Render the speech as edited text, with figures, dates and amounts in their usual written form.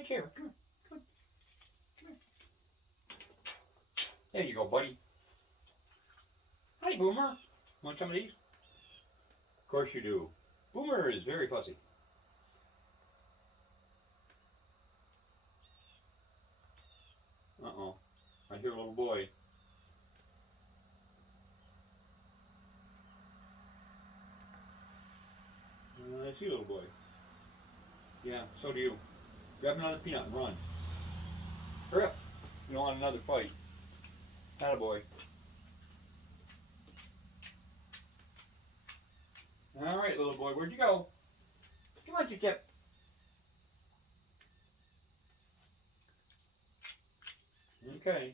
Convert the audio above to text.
my chair. Come on. Come on. Come on. There you go, buddy. Hi, Boomer. Want some of these? Of course you do. Boomer is very fussy. Uh-oh. I hear a little boy. I see a little boy. Yeah, so do you. Grab another peanut and run. Hurry up. You don't want another fight. Attaboy. Alright, little boy, where'd you go? Come on, Chip. Okay.